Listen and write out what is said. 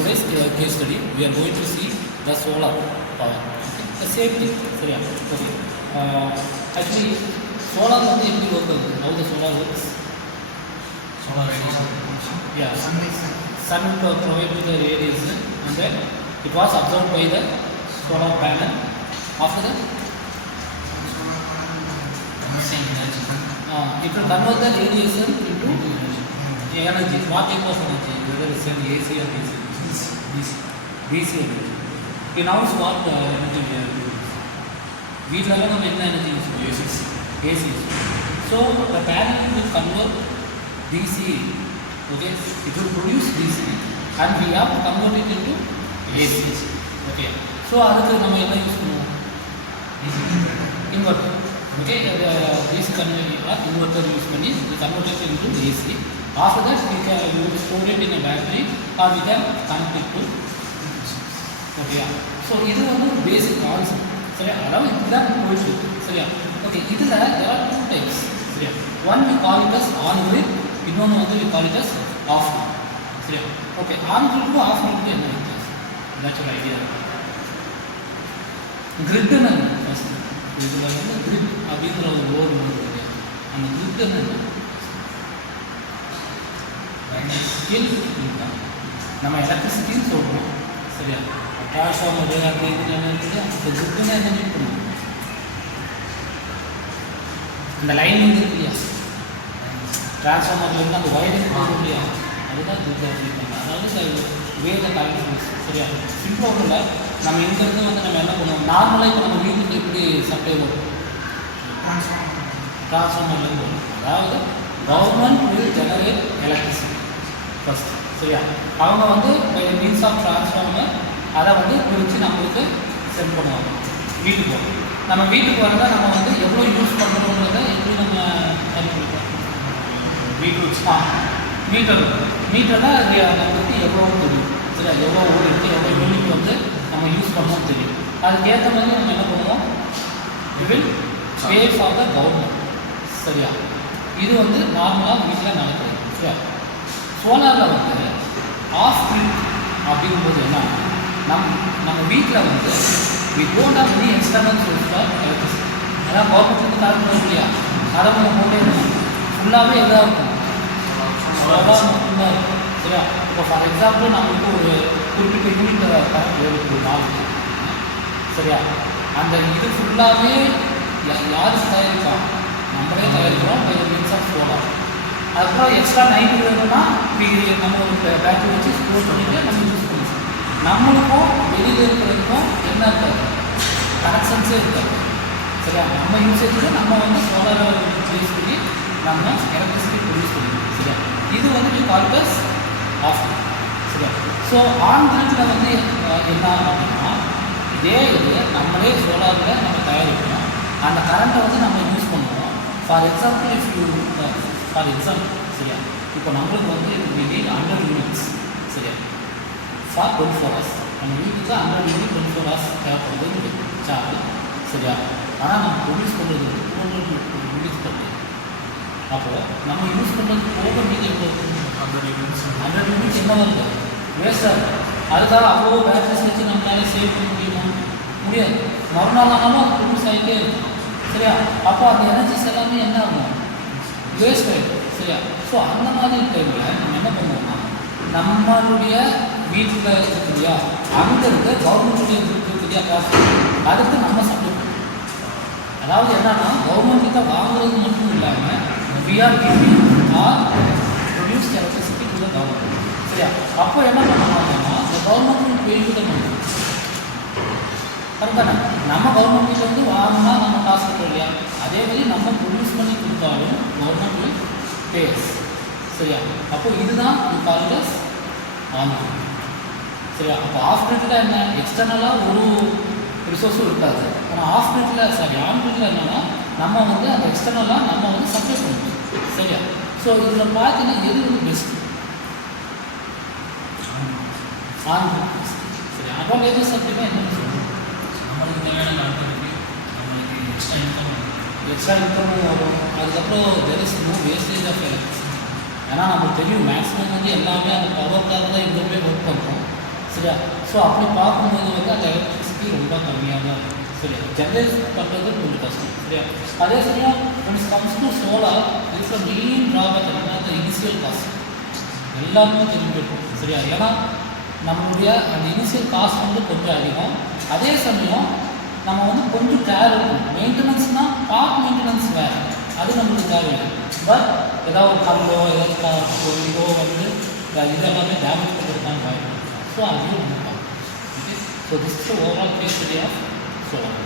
today's case study, we are going to see the solar power. Okay? The same thing. Okay. Actually, solar வந்து எப்படி work ஆகுது? How the solar works? Solar radiation. Yeah. Sun provide the radiation, and then it was absorbed by the solar panel. After that, it will convert the radiation into energy. What type of energy? Whether it's an AC or DC? DC energy. Okay, now it's what energy we are using? வீட்டில் நம்ம என்ன energy use பண்ணுவோம்? AC. So the panel will convert DC. Okay, it will produce DC, and we have to convert it into AC. Okay, so அதுக்கு நம்ம என்ன use பண்ணுவோம்? Inverter. Okay, DC inverter use பண்ணி convert it into AC. After that, we will store it in a battery, or we can connect it to. Okay, so இது வந்து basic concept. சரியா, அதாவது இதுதான் போயிட்டு சரியா. ஓகே, இதில் there are two types. சரியா, one we call it as on grid, இன்னொன்று வந்து we call it as off grid. சரியா, ஓகே, on grid க்கு off grid க்கு என்ன வித்தியாசம்? That's ஒரு ஐடியா. கிரிட்னு ஃபர்ஸ்ட் இதில் வந்து கிரிட் அப்படிங்கிற ஒரு வேர்டு வருது. அந்த கிரிட்னு கேள்விப்பட்டிருக்கீங்களா? நம்ம எலக்ட்ரிசிட்டின்னு சொல்கிறோம். சரியா, டிரான்ஸ்ஃபார்மர் அப்படி இதுன்னு என்ன இருக்குது, அந்த கிரிட்னு என்ன மீன் பண்ணுவோம்? அந்த லைனிங் இருக்கு இல்லையா, டிரான்ஸ்ஃபார்மர்லேருந்து அந்த வயரிங் போகும் இல்லையா, அதுதான் கிரிட் அப்படிப்பாங்க. அதாவது வேத கலெக்ஷன்ஸ். சரியா, சிம்பிள் ஒன்றும் இல்லை. நம்ம இங்கேருந்து வந்து நம்ம என்ன பண்ணுவோம், நார்மலாக இப்போ நம்ம வீட்டுக்கு எப்படி சப்ளை வரும்? டிரான்ஸ்ஃபார்மர்லேருந்து வரும். அதாவது government will generate electricity first. சரியா, அவங்க வந்து பை மீன்ஸ் ஆஃப் டிரான்ஸ்ஃபார்மர் அதை வந்து பிரித்து நம்மளுக்கு சென்ட் பண்ணுவாங்க வீட்டுக்கு வரும். நம்ம வீட்டுக்கு வரதான் நம்ம வந்து எவ்வளோ யூஸ் பண்ணுறோங்கிறத எப்படி நம்ம கண்டுபிடிப்போம்? மீட்டர் மீட்டர்னால் அது நம்மளுக்கு எவ்வளோ தெரியும். சரியா, எவ்வளோ ஓடிட்டு எவ்வளோ யூனிட் வந்து நம்ம யூஸ் பண்ணோம் தெரியும். அதுக்கேற்ற மாதிரி நம்ம என்ன பண்ணுவோம்? We will pay for the government. சரியா, இது வந்து நார்மலாக வீட்டில் நடக்குது. சரியா, சோலாரில் வந்து ஆஃப் கிரிட் அப்படிங்கும்போது என்ன, நம்ம வீட்டில் வந்து we don't have any external source for electricity. ஏன்னா கவர்மெண்ட்லேருந்து கரண்ட் வரும் இல்லையா, அதை நம்ம போட்டே இருக்கணும். ஃபுல்லாகவே எதாக இருக்கும்? சோலார் மட்டும்தான் இருக்கும். சரியா, இப்போ ஃபார் எக்ஸாம்பிள் நம்மளுக்கு ஒரு குறிப்பிட்ட யூனிட் கரண்ட் வேணும் ஒரு நாளுக்கு. சரியா, அந்த இது ஃபுல்லாகவே யாருக்கு தயாரிப்போம்? நம்மளே தயாரிக்கிறோம் பை மீன்ஸ் ஆஃப் சோலார். அதுக்கப்புறம் எக்ஸ்ட்ரா நைட்டு வேணும்னா நம்ம ஒரு பேட்டரி வச்சு ஸ்டோர் பண்ணிவிட்டு நம்ம யூஸ் பண்ணிக்கலாம். நம்மளுக்கும் வெளியில் இருக்கிறதுக்கும் என்ன இருக்காது? கனெக்ஷன்ஸே இருக்காது. சரியா, நம்ம யூசேஜுக்கு நம்ம வந்து சோலாரை யூஸ் பண்ணி நம்ம எலக்ட்ரிசிட்டி ப்ரொடியூஸ் பண்ணிக்கலாம். சரியா, இது வந்து we call it as off. சரியா, ஸோ ஆன் கிரிட்டில் வந்து என்ன அப்படின்னா, இதே இது நம்மளே சோலாரில் நம்ம தயாரிக்கிறோம். அந்த கரண்ட்டை வந்து நம்ம யூஸ் பண்ணுவோம். ஃபார் எக்ஸாம்பிள் சரியா, இப்போ நம்மளுக்கு வந்து we need 100 யூனிட்ஸ். சரியா, ஃபார் 24 hours. நம்ம வீட்டுக்கு 100 யூனிட் 24 hours தேவைப்படுது சார்ஜ். சரியா, ஆனால் நம்ம ப்ரொடியூஸ் பண்ணுறது 200 யூனிட்ஸ் பற்றி. அப்போது நம்ம யூஸ் பண்ணுறது போக மீது எவ்வளோ? 100 யூனிட்ஸ் என்ன வருது? வேஸ்ட்டாக இருக்குது. அதுக்காக அவ்வளோ பேட்டரிஸ் வச்சு நம்மளால சேவ் பண்ண முடியுமா? முடியாது. மறுநாள் ஆனாலும் அது ப்ரொடியூஸ் ஆகிட்டே இருக்கும். சரியா, அப்போ அந்த எனர்ஜிஸ் எல்லாமே என்ன ஆகும்? வேஸ்ட் ஆகிடும். சரியா, ஸோ அந்த மாதிரி டைமில் நம்ம என்ன பண்ணுவோம்னா, நம்மளுடைய வீட்டில் இருக்கு இல்லையா, அங்கேருந்து கவர்மெண்ட்டுடைய இருக்கு இல்லையா காசு, அதுக்கு நம்ம சப்ளை பண்ணுவோம். அதாவது என்னன்னா, கவர்மெண்ட்டுக்கு வாங்குறது மட்டும் இல்லாமல் we are giving or produced electricity to the government. சரியா, அப்போ என்ன பண்ணுவாங்கன்னா, இந்த கவர்மெண்ட் பெய்யுத பண்ணுவோம். கரெக்டான நம்ம கவர்மெண்ட்டில் வந்து வாங்கினா நம்ம காசு கட்டுறோம் இல்லையா, அதே மாதிரி நம்ம ப்ரொடியூஸ் பண்ணி கொடுத்தாலும் கவர்மெண்ட் வில் பேஸ். சரியா, அப்போ இதுதான் கால் இட் அஸ் ஆன் கிரிட். சரியா, அப்போ ஆஃப் கிரிட்டில் என்ன, எக்ஸ்டர்னலாக ஒரு ரிசோர்ஸும் இருக்காது. ஆனால் ஆஃப் கிரிட்டில் ஆன் கிரிட்டில் என்னென்னா, நம்ம வந்து அந்த எக்ஸ்டர்னலாக நம்ம வந்து சப்ளை பண்ணுவோம். சரியா, ஸோ இதில் பார்த்தீங்கன்னா எது வந்து பெஸ்ட்? On grid. சரி, அட்வான்டேஜஸ் அப்படின்னா என்ன சொல்லுங்கள்? நம்மளுக்கு தேவையான கரண்ட் நம்மளுக்கு எக்ஸ்ட்ரா இன்கம் வரும். அதுக்கப்புறம் there is no wastage of electricity. ஏன்னா நமக்கு தெரியும் மேக்ஸிமம் வந்து எல்லாமே அந்த பவருக்காக தான் இங்கே போய் ஒர்க் பண்ணுறோம். சரியா. ஸோ அப்படி பார்க்கும்போது வந்து அந்த எலக்ட்ரிசிட்டி ரொம்ப கம்மியாக தான் இருக்கும் சரியா. ஜென்ரேட் பண்ணுறது கொஞ்சம் கஷ்டம் சரியா. அதே சமயம் when it comes to solar இதுக்கு மெயின் ட்ராபேக் என்னன்னா அந்த இனிஷியல் காஸ்ட் எல்லாருமே தெரிஞ்சிருக்கும் சரியா. ஏன்னா நம்மளுடைய அந்த இனிஷியல் காஸ்ட் வந்து கொஞ்சம் அதிகம். அதே சமயம் நம்ம வந்து கொஞ்சம் கேர் இருக்கும். மெயின்டெனன்ஸ்னால் பார்க் மெயின்டெனன்ஸ் வேறு, அது நம்மளுக்கு தேவையில்லை. பட் ஏதாவது ஒரு கல்லோ ஏதாவது இதோ வந்து இது எல்லாமே டேமேஜ் பண்ணுறதுக்கான வாய்ப்பு. ஸோ அதையும் நம்ம பார்க்கணும். Okay. So this is overall case study of solar.